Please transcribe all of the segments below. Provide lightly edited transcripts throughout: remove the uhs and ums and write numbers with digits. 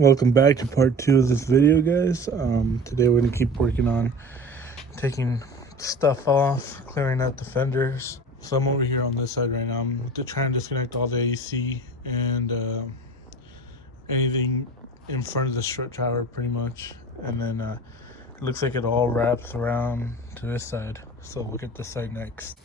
Welcome back to part 2 of this video, guys. Today we're going to keep working on taking stuff off, clearing out the fenders. So I'm over here on this side right now. I'm trying to disconnect all the AC and anything in front of the strut tower pretty much. And then it looks like it all wraps around to this side. So we'll get this side next.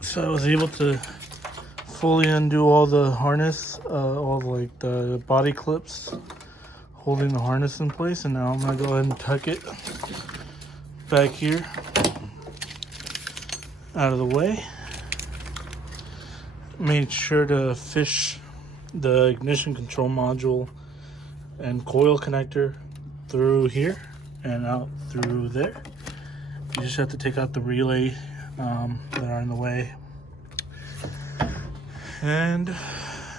So I was able to fully undo all the harness, all like the body clips holding the harness in place, and now I'm gonna go ahead and tuck it back here out of the way. Made sure to fish the ignition control module and coil connector through here and out through there. You just have to take out the relay that are in the way. And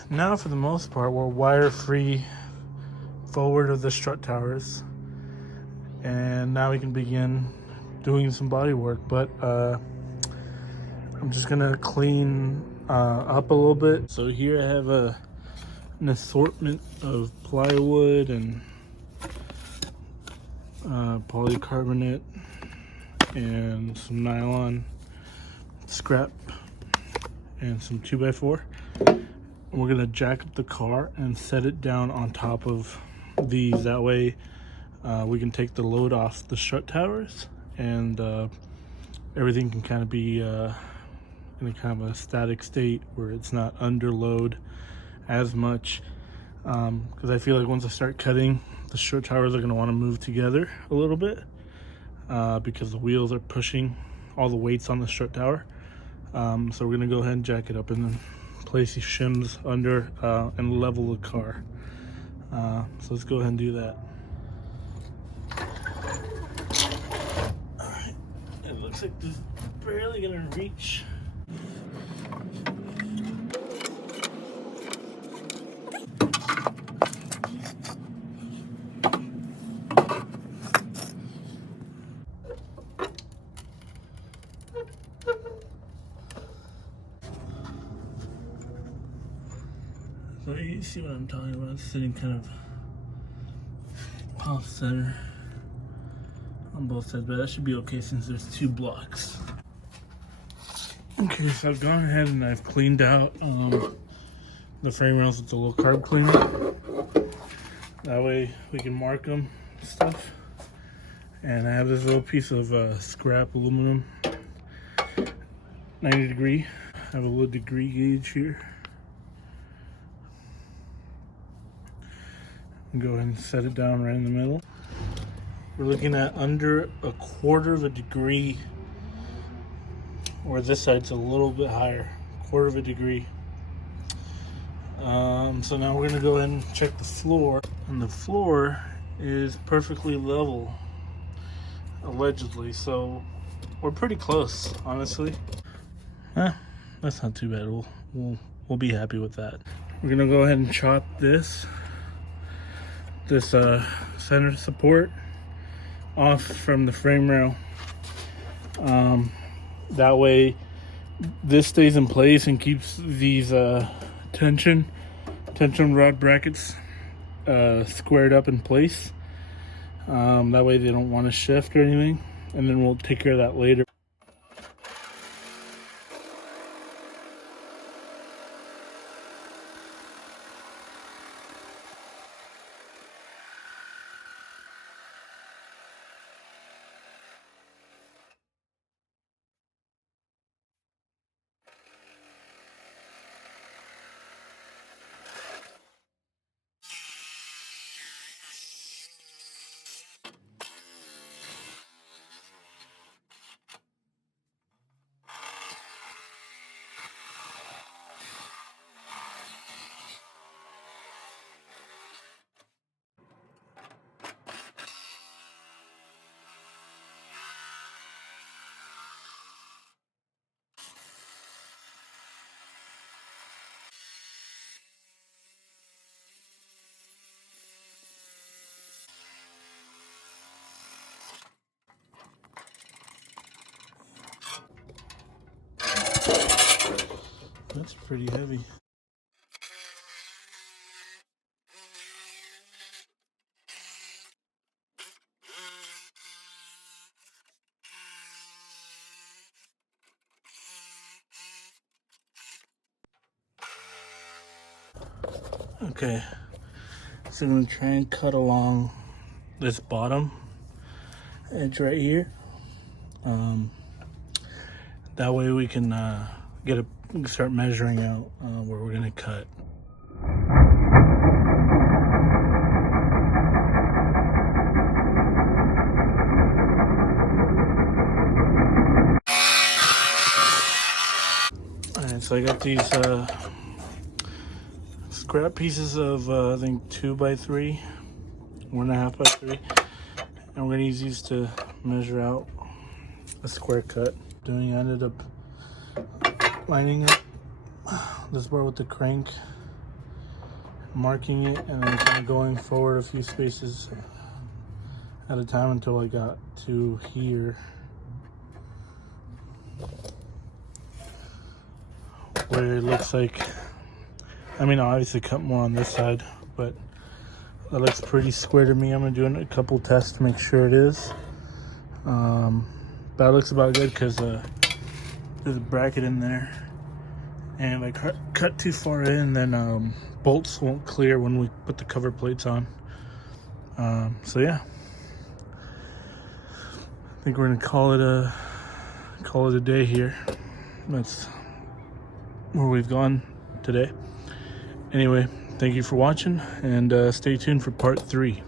now for the most part we're wire free forward of the strut towers, and now we can begin doing some body work. But I'm just gonna clean up a little bit. So here I have an assortment of plywood and polycarbonate and some nylon scrap and some 2x4. We're gonna jack up the car and set it down on top of these. That way we can take the load off the strut towers, and everything can kind of be in a kind of a static state where it's not under load as much, because I feel like once I start cutting, the strut towers are going to want to move together a little bit because the wheels are pushing all the weights on the strut tower. So we're going to go ahead and jack it up and then place these shims under and level the car. So let's go ahead and do that. Alright, it looks like this is barely going to reach. So you see what I'm talking about? It's sitting kind of off center on both sides, but that should be okay since there's two blocks. Okay, so I've gone ahead and I've cleaned out the frame rails with a little carb cleaner. That way we can mark them and stuff. And I have this little piece of scrap aluminum, 90 degree. I have a little degree gauge here. Go ahead and set it down right in the middle. We're looking at under 1/4 of a degree, or this side's a little bit higher, 1/4 of a degree. So now we're gonna go ahead and check the floor, and the floor is perfectly level, allegedly. So we're pretty close, honestly. That's not too bad. We'll be happy with that. We're gonna go ahead and chop this center support off from the frame rail. That way this stays in place and keeps these tension rod brackets squared up in place. That way they don't want to shift or anything, and then we'll take care of that later. pretty heavy. Okay, so I'm gonna try and cut along this bottom edge right here. That way we can start measuring out where we're gonna cut. Alright, so I got these scrap pieces of I think 2x3, 1.5 by 3, and we're gonna use these to measure out a square cut. I ended up lining up this bar with the crank, marking it, and then kind of going forward a few spaces at a time until I got to here, where it looks like, I mean, I'll obviously cut more on this side, but that looks pretty square to me. I'm gonna do a couple tests to make sure it is. That looks about good because there's a bracket in there, and if I cut too far in, then bolts won't clear when we put the cover plates on. So yeah, I think we're gonna call it a day here. That's where we've gone today. Anyway, thank you for watching, and stay tuned for part 3.